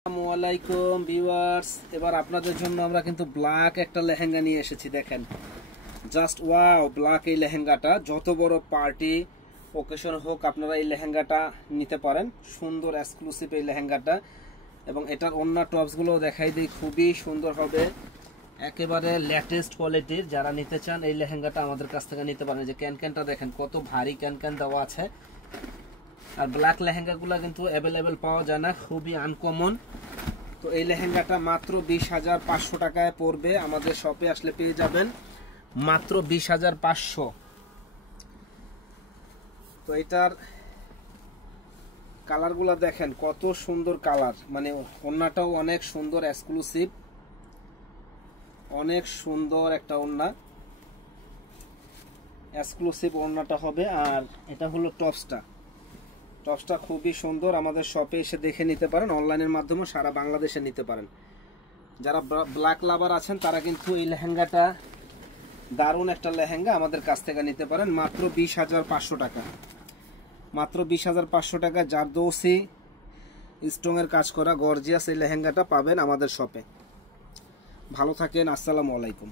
আসসালামু আলাইকুম ভিউয়ার্স, এবার আপনাদের জন্য আমরা কিন্তু ব্ল্যাক একটা লেহেঙ্গা নিয়ে এসেছি। দেখেন, জাস্ট ওয়াও! ব্ল্যাক এই লেহেঙ্গাটা যত বড় পার্টি ওকেশন হোক আপনারা এই লেহেঙ্গাটা নিতে পারেন। সুন্দর এক্সক্লুসিভ এই লেহেঙ্গাটা, এবং এটার অন্য টপসগুলো দেখাই দিই, খুবই সুন্দর হবে, একেবারে লেটেস্ট কোয়ালিটির। যারা নিতে চান এই লেহেঙ্গাটা আমাদের কাছ থেকে নিতে পারেন। যে ক্যানক্যানটা দেখেন কত ভারী ক্যানক্যান দেওয়া আছে। আর ব্ল্যাক লেহেঙ্গাগুলো কিন্তু অ্যাভেলেবেল পাওয়া যায় না, খুবই আনকমন। তো এই লেহেঙ্গাটা মাত্র 20,500 টাকায় পড়বে। আমাদের শপে আসলে পেয়ে যাবেন মাত্র 20,500। তো এটার কালারগুলো দেখেন কত সুন্দর কালার, মানে ওড়নাটাও অনেক সুন্দর এক্সক্লুসিভ, অনেক সুন্দর একটা ওড়না, এক্সক্লুসিভ ওড়নাটা হবে। আর এটা হলো টপসটা খুবই সুন্দর। আমাদের শপে এসে দেখে নিতে পারেন, অনলাইনের মাধ্যমে সারা বাংলাদেশে নিতে পারেন। যারা ব্ল্যাক লাভার আছেন তারা কিন্তু এই লেহেঙ্গাটা দারুণ একটা লেহেঙ্গা আমাদের কাছ থেকে নিতে পারেন মাত্র 20,500 টাকা। মাত্র 20,500 টাকা জারদৌসি স্টোনের কাজ করা গর্জিয়াস এই লেহেঙ্গাটা পাবেন আমাদের শপে। ভালো থাকেন, আসসালামু আলাইকুম।